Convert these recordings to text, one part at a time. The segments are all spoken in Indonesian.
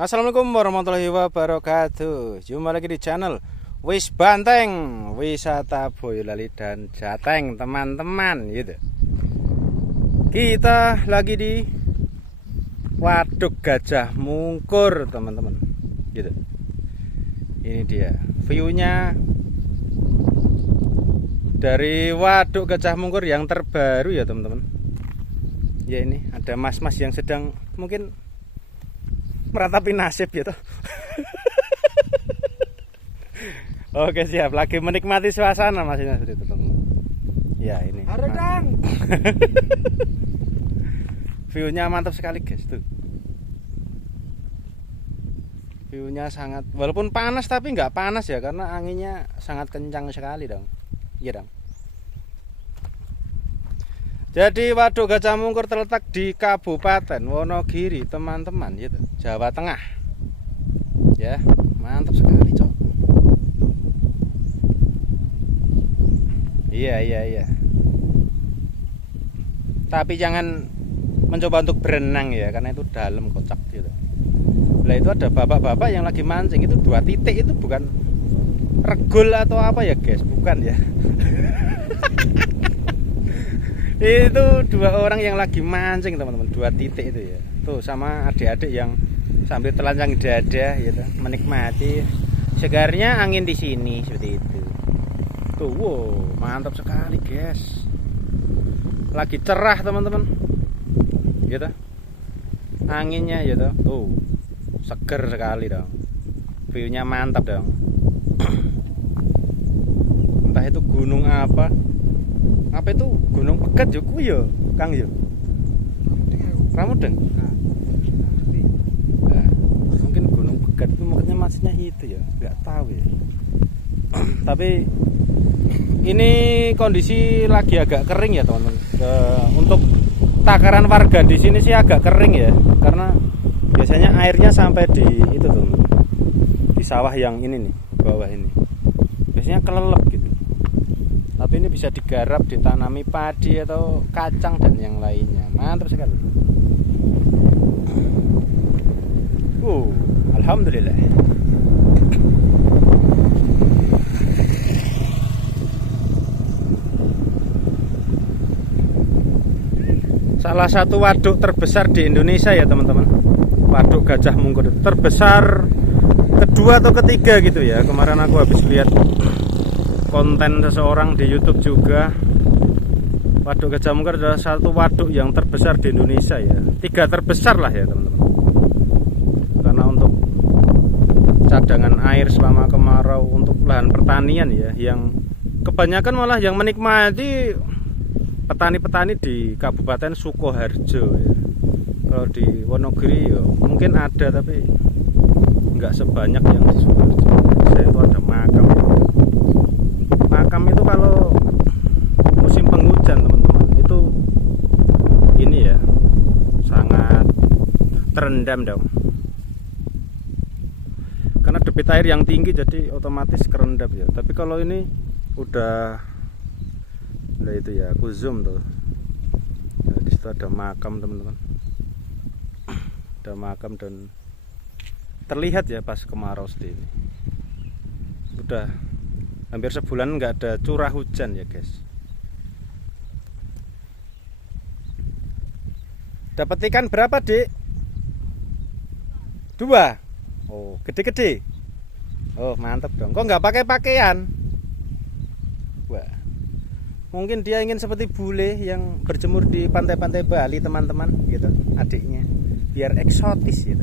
Assalamualaikum warahmatullahi wabarakatuh. Jumpa lagi di channel Wis Banteng, wisata Boyolali dan Jateng, teman-teman, gitu. Kita lagi di Waduk Gajah Mungkur, teman-teman, gitu. Ini dia view-nya dari Waduk Gajah Mungkur yang terbaru ya, teman-teman. Ya, ini ada mas-mas yang sedang mungkin meratapi nasib gitu. Oke, siap, lagi menikmati suasana masnya seperti itu, teman. Ya, ini Haredang. view-nya mantap sekali, guys, tuh. View-nya sangat, walaupun panas tapi nggak panas ya, karena anginnya sangat kencang sekali dong. Iya dong. Jadi Waduk Gajah Mungkur terletak di Kabupaten Wonogiri, teman-teman, gitu, Jawa Tengah. Ya, mantap sekali, cok. Iya. Tapi jangan mencoba untuk berenang ya, karena itu dalam, kocak gitu. Lah itu ada bapak-bapak yang lagi mancing, itu 2 titik, itu bukan regul atau apa ya, guys, bukan ya. Itu 2 orang yang lagi mancing, teman-teman, 2 titik itu ya. Tuh, sama adik-adik yang sambil telanjang dada gitu, menikmati segarnya angin di sini seperti itu. Tuh, wow, mantap sekali, guys. Lagi cerah, teman-teman. Gitu. Anginnya gitu. Tuh, seger sekali dong. View-nya mantap dong. Entah itu gunung apa. Apa itu Gunung Pegat yo kuwi yo, Kang yo. Ramudeng. Nah, mungkin Gunung Pegat itu makanya maksudnya itu ya, nggak tahu ya. Tapi ini kondisi lagi agak kering ya, teman-teman. Untuk takaran warga di sini sih agak kering ya, karena biasanya airnya sampai di itu tuh, di sawah yang ini nih, bawah ini. Biasanya kelelep gitu. Tapi ini bisa digarap, ditanami padi atau kacang dan yang lainnya. Mantap sekali. Alhamdulillah. Salah satu waduk terbesar di Indonesia ya, teman-teman. Waduk Gajah Mungkur terbesar kedua atau ketiga gitu ya. Kemarin aku habis lihat konten seseorang di YouTube juga. Waduk Gajah Mungkur adalah satu waduk yang terbesar di Indonesia ya. 3 terbesar lah ya, teman-teman. Karena untuk cadangan air selama kemarau, untuk lahan pertanian ya, yang kebanyakan malah yang menikmati petani-petani di Kabupaten Sukoharjo ya. Kalau di Wonogiri ya mungkin ada, tapi nggak sebanyak yang di Sukoharjo. Saya itu ada makam. Makam itu kalau musim penghujan, teman-teman, itu ini ya sangat terendam dong, karena debit air yang tinggi, jadi otomatis kerendam ya. Tapi kalau ini udah itu ya, aku zoom tuh. Nah, di situ ada makam, teman-teman. Ada makam dan terlihat ya pas kemarau seperti ini. Udah hampir sebulan nggak ada curah hujan ya, guys. Dapat ikan berapa, Dik? 2. Oh, gede-gede. Oh, mantap dong. Kok nggak pakai pakaian? Wah, mungkin dia ingin seperti bule yang berjemur di pantai-pantai Bali, teman-teman, gitu, adiknya, biar eksotis gitu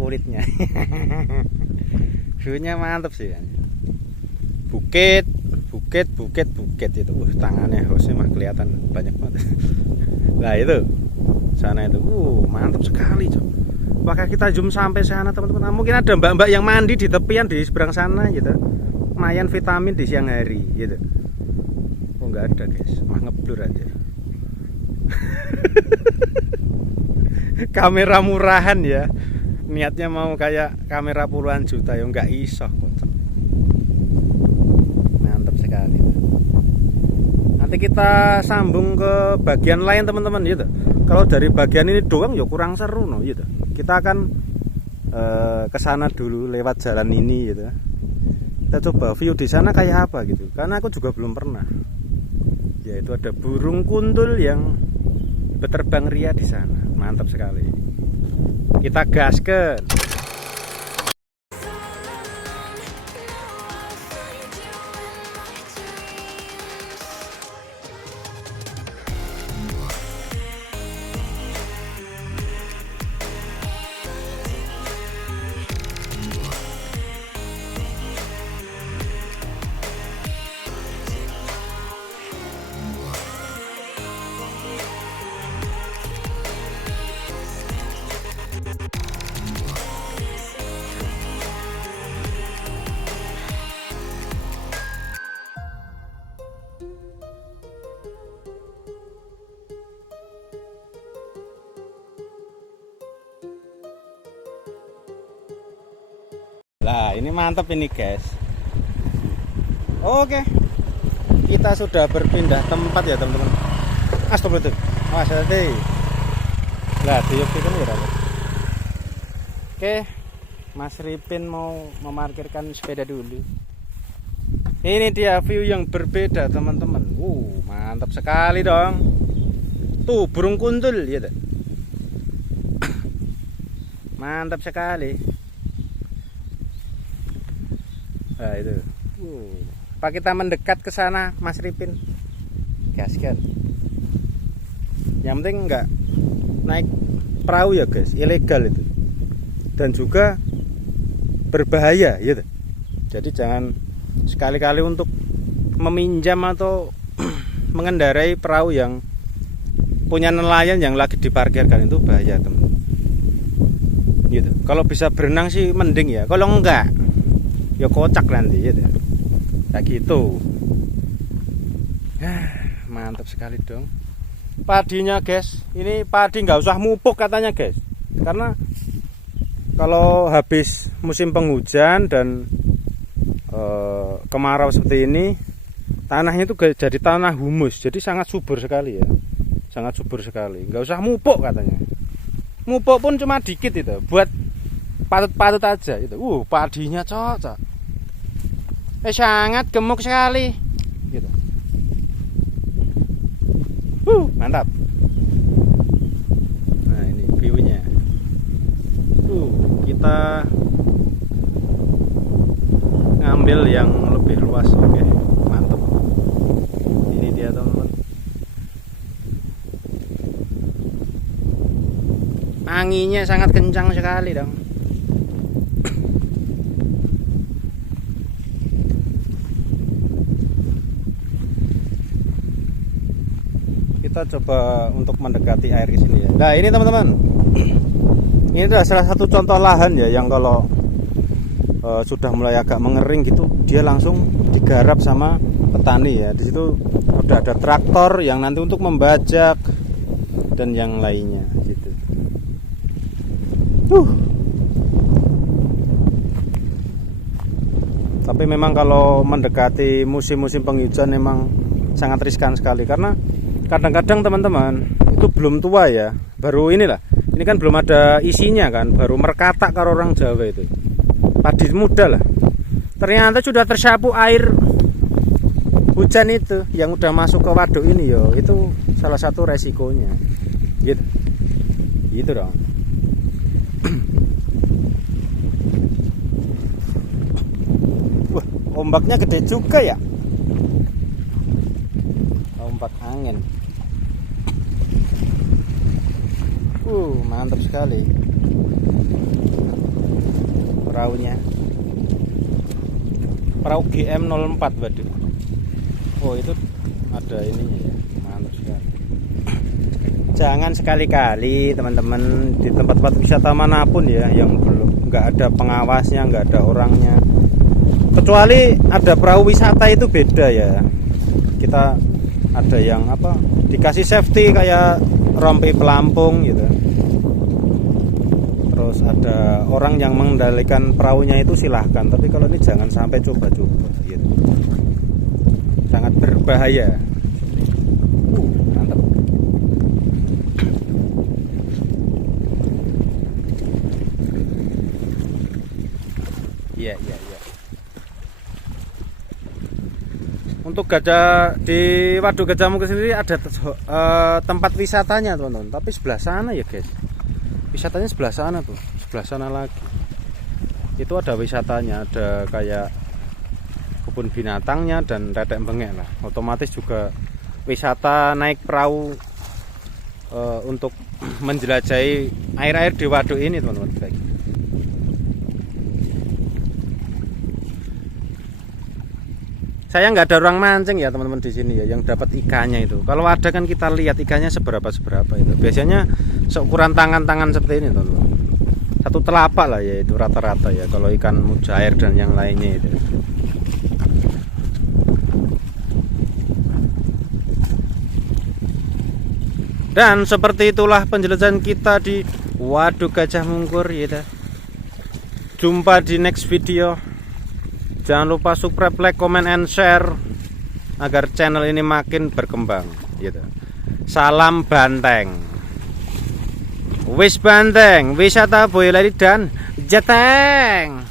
kulitnya. View-nya mantap sih. Bukit itu. Tangannya hostnya mah kelihatan banyak banget. Nah, itu sana itu. Mantap sekali, Cok. Apakah kita zoom sampai sana, teman-teman? Mungkin ada mbak-mbak yang mandi di tepian di seberang sana gitu. Lumayan vitamin di siang hari gitu. Oh, nggak ada, guys. Mah ngeblur aja. Kamera murahan ya. Niatnya mau kayak kamera puluhan juta ya, nggak iso, kocok. Mantap sekali. Nanti kita sambung ke bagian lain, teman-teman, gitu. Kalau dari bagian ini doang ya kurang seru no, gitu. Kita akan ke sana dulu lewat jalan ini gitu. Kita coba view di sana kayak apa gitu. Karena aku juga belum pernah. Yaitu ada burung kuntul yang berterbang ria di sana. Mantap sekali. Kita gaskan. Nah ini mantap ini guys. Oke, kita sudah berpindah tempat ya teman-teman. Astagfirullah. Mas hati. Lah diuk kan ya. Oke, Mas Ripin mau memarkirkan sepeda dulu. Ini dia view yang berbeda teman-teman. Mantap sekali dong. Tuh burung kuntul ya. Mantap sekali. Nah itu. Pak kita mendekat ke sana Mas Ripin. Gaskan. Yang penting enggak naik perahu ya guys, ilegal itu. Dan juga berbahaya gitu. Jadi jangan sekali-kali untuk meminjam atau mengendarai perahu yang punya nelayan yang lagi diparkirkan, itu bahaya teman. Gitu. Kalau bisa berenang sih mending ya. Kalau enggak ya kocak nanti gitu. Kayak gitu. Mantap sekali dong. Padinya guys, ini padi nggak usah mupuk katanya guys. Karena kalau habis musim penghujan dan kemarau seperti ini, tanahnya itu jadi tanah humus, jadi sangat subur sekali ya. Sangat subur sekali. Nggak usah mupuk katanya. Mupuk pun cuma dikit itu, buat patut-patut aja itu. Padinya cocok. Sangat gemuk sekali gitu. Mantap. Nah ini view-nya. Kita ngambil yang lebih luas. Oke, mantap. Ini dia teman-teman. Anginnya sangat kencang sekali dong. Kita coba untuk mendekati air ke sini ya. Nah ini teman-teman, ini adalah salah satu contoh lahan ya yang kalau sudah mulai agak mengering gitu, dia langsung digarap sama petani ya. Di situ udah ada traktor yang nanti untuk membajak dan yang lainnya gitu. Tapi memang kalau mendekati musim-musim penghujan memang sangat riskan sekali, karena kadang-kadang teman-teman itu belum tua ya, baru inilah, ini kan belum ada isinya kan, baru merkatak kalau orang Jawa itu, padi muda lah, ternyata sudah tersapu air hujan itu yang udah masuk ke waduk ini yo, itu salah satu resikonya gitu, gitu dong. Wah, ombaknya gede juga ya, ombak angin. Mantap sekali perahunya, perahu GM04 waduh. Itu ada ininya ya, mantap sekali. Jangan sekali-kali teman-teman di tempat-tempat wisata manapun ya yang belum nggak ada pengawasnya, nggak ada orangnya, kecuali ada perahu wisata itu beda ya. Kita ada yang apa dikasih safety kayak rompi pelampung gitu. Terus ada orang yang mengendalikan perahunya itu silahkan, tapi kalau ini jangan sampai coba-coba gitu. Sangat berbahaya. Mantap. Iya. Untuk gajah di Waduk Gajah Mungkur sendiri ada tempat wisatanya teman-teman, tapi sebelah sana ya guys. Wisatanya sebelah sana tuh, sebelah sana lagi. Itu ada wisatanya, ada kayak kebun binatangnya dan tetek bengek lah. Otomatis juga wisata naik perahu untuk menjelajahi air-air di waduk ini teman-teman. Saya nggak ada orang mancing ya teman-teman di sini ya, yang dapat ikannya itu. Kalau ada kan kita lihat ikannya seberapa itu. Biasanya seukuran tangan-tangan seperti ini teman-teman. Satu telapak lah ya itu rata-rata ya kalau ikan mujair dan yang lainnya itu. Dan seperti itulah penjelasan kita di Waduk Gajah Mungkur ya. Jumpa di next video. Jangan lupa subscribe, like, comment, and share agar channel ini makin berkembang gitu. Salam Banteng. Wis Banteng, wisata Boyolali dan Jateng.